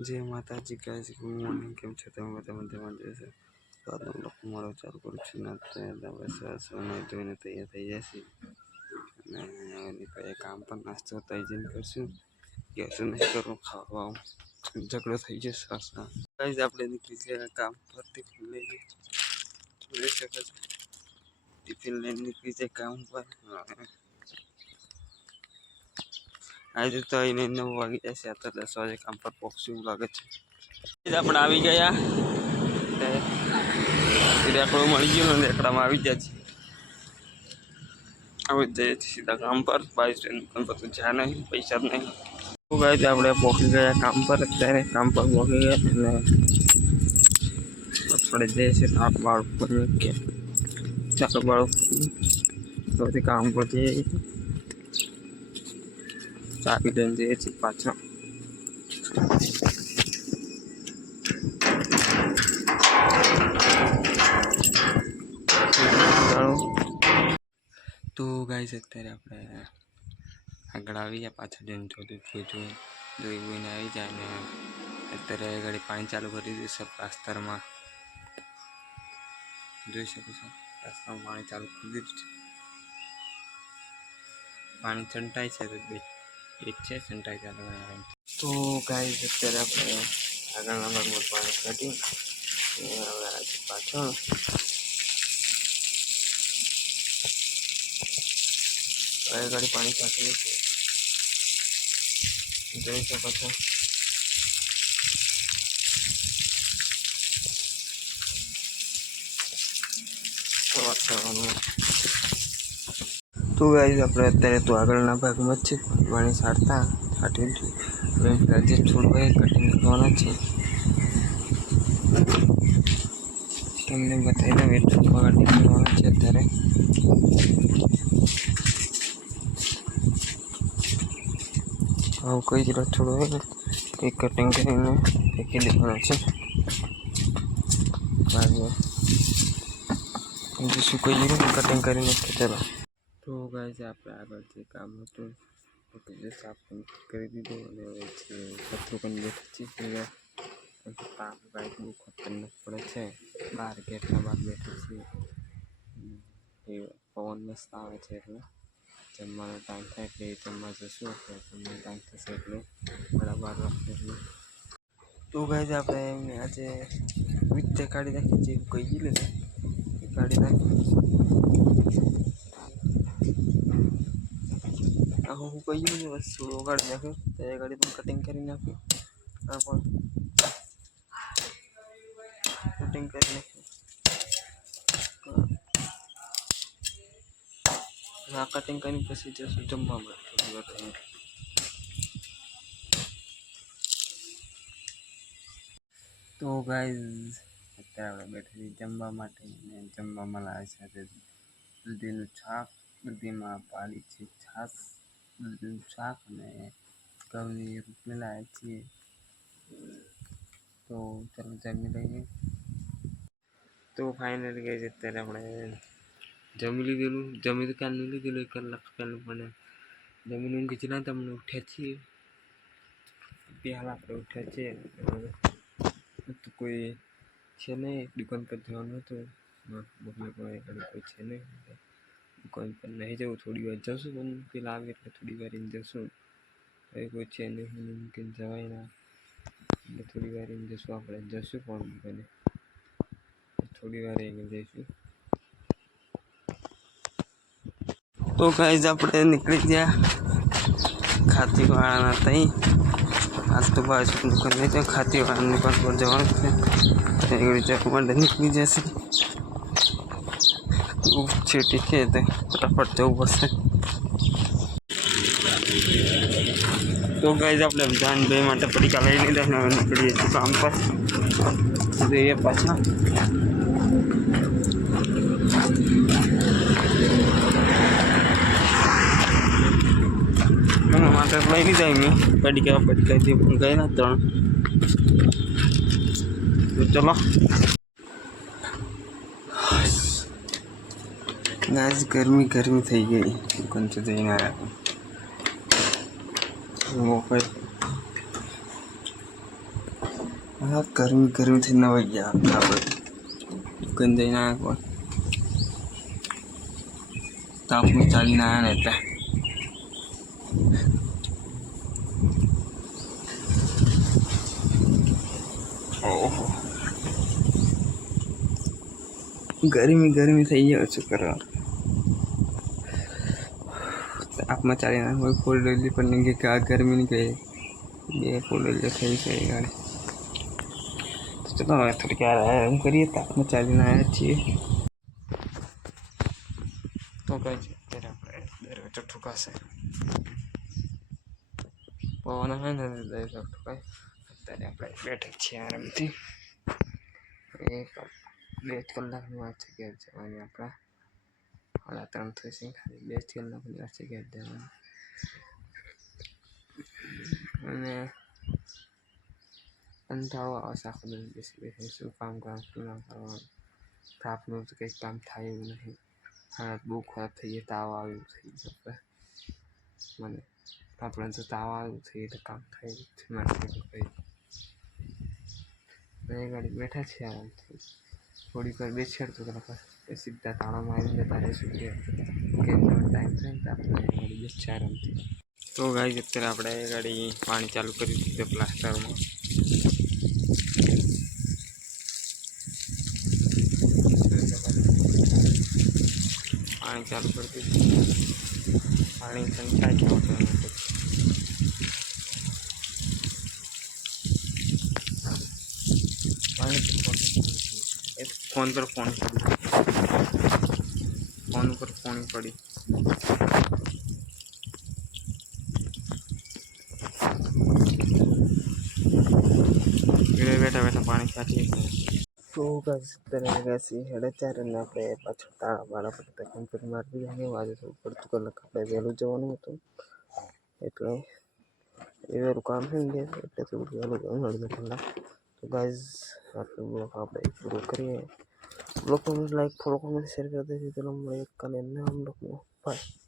जय माताजी guys, good morning. केम छो તમે બધા મજામાં જશે? તો આજનો બ્લોગ મારો ચાલુ કરું છું ને બસ નહીં ધોઈને તૈયાર થઈ જશે અને હવે નીકળે કામ પર નાસ્તો તઈ જઈને કરશું ગેસ નહીં કરું ખાવા ઝઘડો થઈ જશે ગાઈસ આપણે નીકળી ગયા કામ પર ટિફિન લઈને જોઈ શકો છો ટિફિન લઈને નીકળી જાય કામ પર આજે તો એને 9 વાગી જશે આ તો 10 વાગે કામ પર પહોંચશું એવું લાગે છે આપણે આવી ગયા રેકડો મળી ગયો ને રેકડામાં આવી જાય છે હવે જઈએ સીધા કામ પર 22 પણ બધું જ્યાં નહીં પૈસા જ નહીં તો ગાઈસ આપણે પહોંચી ગયા કામ પર અત્યારે કામ પર પહોંચી ગયા અને આપણે જઈએ છીએ તાપ બાળ પર કે ચાલો બાળ તો કામ પર જઈએ ચાબી લઈને જઈએ છીએ પાછા तो गाइस અત્યારે આપણે આગળ આવી ગયા પાછળ જઈને જોઈને આવી જાય ને અત્યારે ગાડી પાણી ચાલુ કરી દીધું છે પ્લાસ્ટરમાં જોઈ શકો છો પ્લાસ્ટરમાં પાણી ચાલુ કરી દીધું છે પાણી છંટાય છે એક છે છંટાઈ ચાલુ તો ગાઈસ અત્યારે આપણે આગળના ભાગમાં પાણી કાઢ્યું પાછળ ગાડી પાણી ચાલી છે જોઈ શકો છો તો ગાઈસ આપણે અત્યારે તો આગળના ભાગમાં જ છે પાણી છાંટ્યું છે જે છોડવા કટિંગ કરવાના છે તમને બતાવી દઉં એટલું કટિંગ કરવાના છે અત્યારે કોઈ જ રથોડો હોય ને એ કટિંગ કરીને ફેંકી દેવાનો છે બીજું શું કોઈ કટિંગ કરીને ચાલો તો ગાઈસ આપણે આગળ જે કામ હતું જે સાફ કરી દીધું અને હવે જે પથ્થરો પણ બેઠા છે તાપ ગાઈસ બહુ ખતરનાક પડે છે બહાર ગેટના બહાર બેઠા છીએ એ પવન મસ્ત આવે છે એટલે જમવાનો ટાઈમ થાય એટલે જમવા જશું એટલે જમવાનો ટાઈમ થશે એટલે બરાબર રાખે એટલે તો ગાઈસ આપણે આજે વિદ્યા કાઢી નાખી જે કહી ગયેલું છે એ કાઢી નાખી હું કહ્યું ને બસ થોડું કાઢી નાખ્યું તો એ ગાડી પણ કટિંગ કરી નાખ્યું આ પણ કટિંગ કરી નાખ્યું આ કટિંગ કરીને પછી જશું જમવા માટે તો ગાઈસ અત્યારે આપણે બેઠી જમવા માટે જમવામાં લાવે છે દૂધીનું શાક દૂધીમાં પાડી છે છાશ દૂધીનું શાક અને ઘઉંની રોટલી લાવે છીએ તો ચાલો જમી લઈએ તો ફાઇનલી ગાઈસ અત્યારે આપણે જમી લીધેલું જમી તો ક્યારનું લીધેલું 1 કલાક પહેલાં પણ જમીન ઊંઘી જઈને તમને ઉઠ્યા છીએ પહેલાં આપણે ઉઠ્યા છીએ તો કોઈ છે નહીં દુકાન પર જવાનું હતું મમ્મી કોઈ છે નહીં દુકાન પર નહીં જવું થોડી વાર જશું પણ પેલા આવે એટલે થોડી વાર એને જશું હવે કોઈ છે નહીં મૂકીને જવાય ના એટલે થોડી વાર એને જશું આપણે જશું પણ દુકાને થોડી વાર એને જઈશું તો ગાઈસ આપણે નીકળી ગયા ખાતીવાળાના તઈ આજ તો બાજુ દુકાન નહીં તો ખાતીવાળાની દુકાન પર જવાનું છે એવી જવા માટે નીકળી જશે છેટી છે તો ફટાફટ જવું પડશે તો ગાઈસ આપણે જાનભાઈ માટે પડીકા લઈ લીધા અને હવે નીકળીએ છીએ કામ પર જઈએ પાછા માટે લઈ લીધા મેં પડીકા જે ગયા 3 તો ચલો गाइस गर्मी થઈ ગઈ દુકાન તો જઈને આવ્યા મોબાઈલ હા ગરમી ગરમીથી નવાઈ ગયા આપણે દુકાન જઈને આવ્યા પણ તાપમાં ચાલીને આવ્યા ને એટલે ઓહો ગરમી ગરમી થઈ ગયો શું કરવા તાપમાં ચાલીને હોય ફોર ડેલી પણ કે આ ગરમી નહીં ગઈ બે ફોર ડેલી થઈ ગઈ ગાડી તો ચલો હવે થોડીક આરામ કરીએ તાપમાં ચાલીને આવ્યા છીએ તો કઈ છે અત્યારે આપણે દરવાજો ઠુકાશે પવન આવે ને દરવાજો ઠુકાય અત્યારે આપણે બેઠક છીએ આરામથી એક 2 કલાકની વાત છે ઘેર જવાની આપણા 3:30 થશે ખાલી 2 કલાકની વાત છે ઘેર જવાની અને કંટાળો આવે આખો દિવસ બેસી બેસી શું કામ કરવાનું શું ના કરવાનું તાપનું તો કંઈક કામ થાય એવું નહીં હાલત બહુ ખરાબ થઈ ગઈ તાવ આવ્યું થઈ ગયું મને આપણે તો તાવ આવ્યું થઈ તો કામ થાય મારે કંઈ ગાડી બેઠા છે આરામથી થોડીક વાર બેસેડતો તો સીધા તાળા મારીને જતા રહીશું કે ટાઈમ થાય ને તો આપણે ગાડી બેસશે આરામથી તો ગાઈ અત્યારે આપણે ગાડી પાણી ચાલુ કરી દીધું પ્લાસ્ટરમાં પાણી ચાલુ કરી દીધું પાણી સંચાય છે ફોન પર ફોન ઉપર ફોન પડી બેઠા બેઠા પાણી છાંટીએ તો અત્યારે 4:30 અને આપણે પાછળ તાળા બાળા પડતા કંપની મારી દીધી આજે થોડું પડતું કલાક આપણે વહેલું જવાનું હતું એટલે એ વહેલું કામ થઈ ગયા એટલે થોડુંક વહેલું જવાનું અડધો કલાક તો ગાઈઝ આટલું બ્લોગ આપણે પૂરો કરીએ blog like follow comment share કરી દેજો ચલો મળીએ કાલે નવા બ્લોગમાં બાય